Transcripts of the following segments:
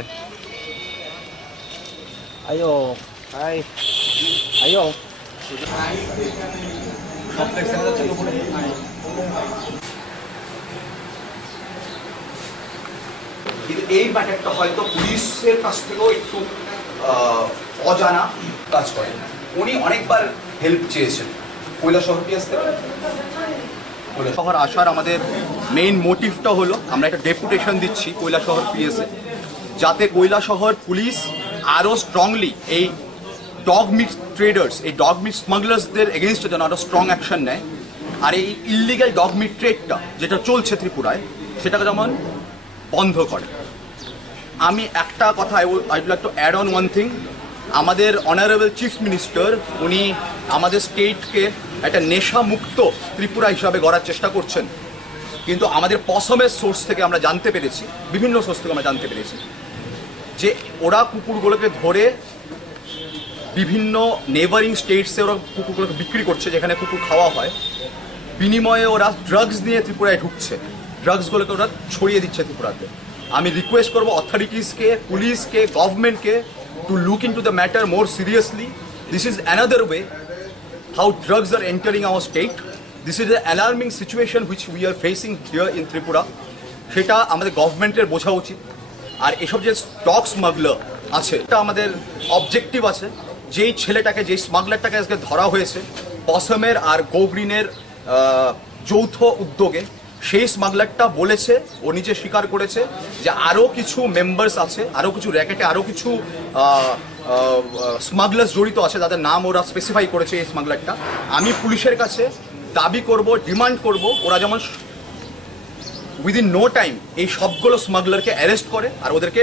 হয়। Ayo, hai, ayo. কিন্তু এই ম্যাটারটা হয়তো পুলিশের কাছ থেকেও একটু অজানা কাজ করেন। উনি অনেকবার হেল্প চেয়েছেন কৈলাসহর পিএস থেকে। কৈলাসহর আসার আমাদের মেইন মোটিভটা হলো আমরা একটা ডেপুটেশন দিচ্ছি কৈলাসহর পিএসে, যাতে কৈলাসহর পুলিশ আরও স্ট্রংলি এই ডগ মিট ট্রেডার্স, এই ডগ মিট স্মাগলার্সদের এগেনস্টে যেন আরও স্ট্রং অ্যাকশন নেয়। আর এই ইললিগ্যাল ডগ মিট ট্রেডটা যেটা চলছে ত্রিপুরায় সেটাকে যেমন বন্ধ করে। আমি একটা কথা I would like to add on one thing. আমাদের অনারেবল চিফ মিনিস্টার উনি আমাদের স্টেটকে একটা নেশামুক্ত ত্রিপুরা হিসাবে গড়ার চেষ্টা করছেন, কিন্তু আমাদের পসমের সোর্স থেকে আমরা জানতে পেরেছি, বিভিন্ন সোর্স থেকে আমরা জানতে পেরেছি যে ওরা কুকুরগুলোকে ধরে বিভিন্ন নেবারিং স্টেটসে ওরা কুকুরগুলোকে বিক্রি করছে, যেখানে কুকুর খাওয়া হয়। বিনিময়ে ওরা ড্রাগস নিয়ে ত্রিপুরায় ঢুকছে, ড্রাগসগুলোকে ওরা ছড়িয়ে দিচ্ছে ত্রিপুরাতে। আমি রিকোয়েস্ট করবো অথরিটিসকে, পুলিশকে, গভর্নমেন্টকে to look in to the matter more seriously. This is another way how drugs R entering our state. This is a alarming situation which we are facing here in Tripura. সেটা আমাদের গভর্নমেন্টের বোঝা উচিত। আর এসব যে ডগ স্মাগলার আছে, এটা আমাদের অবজেক্টিভ আছে। যেই ছেলেটাকে, যেই স্মাগলারটাকে আজকে ধরা হয়েছে পসমের আর গোগ্রিনের যৌথ উদ্যোগে, সেই স্মাগলারটা বলেছে, ও নিজে স্বীকার করেছে যে আরও কিছু মেম্বার্স আছে, আরও কিছু র্যাকেটে আরও কিছু স্মাগলার্স জড়িত আছে, যাদের নাম ওরা স্পেসিফাই করেছে এই স্মাগলারটা। আমি পুলিশের কাছে দাবি করব, ডিমান্ড করব, ওরা যেমন উইদিন নো টাইম এই সবগুলো স্মাগলারকে অ্যারেস্ট করে আর ওদেরকে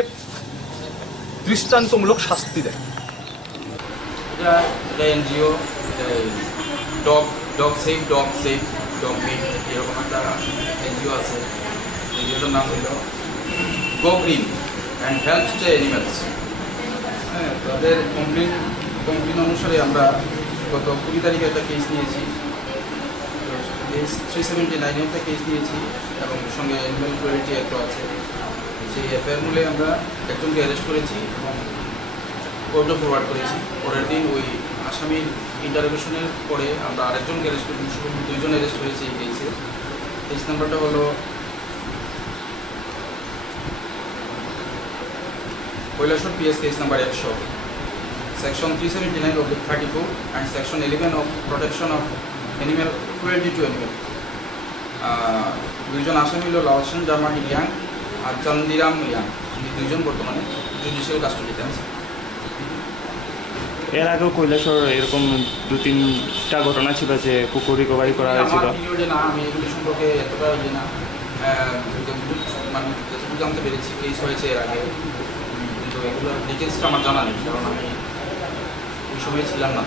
দৃষ্টান্তমূলক শাস্তি দেয়। এটা NGO dog save dog meet এরকম একটা এনজিও আছে। এনজিওটার নাম হলো go green and helps to animals. হ্যাঁ, তাদের কমপ্লেন অনুসারে আমরা গত 20 তারিখে একটা কেস নিয়েছি, কেস 379 একটা কেস নিয়েছি, এবং সঙ্গে অ্যানিম্যাল ক্রুয়েলটি একটা আছে। সেই এফআইআর মূলে আমরা একজনকে অ্যারেস্ট করেছি এবং কোর্টে ফরওয়ার্ড করেছি। পরের দিন ওই আসামির ইন্টারোগেশনের পরে আমরা আরেকজনকে অ্যারেস্ট করেছি, 2 জন অ্যারেস্ট হয়েছে এই কেসে। কেস নাম্বারটা হলো Kailashahar PS case number 100, section 379/34 and section 11 of protection of animal cruelty to animal. 2 জন আসামি হলো লাওসেন জার্মান ইয়াং আর চন্দিরাম ইয়াং। এই 2 জন বর্তমানে জুডিশিয়াল কাস্টডিতে আছে। এর আগেও কৈলাসহর এরকম 2-3টা ঘটনা ছিল যে কুকুর রিকভারি করা হয়েছিল। না, আমি এগুলি সম্পর্কে এতটা না, মানে যতটুকু জানতে পেরেছি কেস হয়েছে এর আগে, কিন্তু এগুলোর ডিটেলসটা আমার জানা নেই, কারণ আমি ওই সময় ছিলাম না।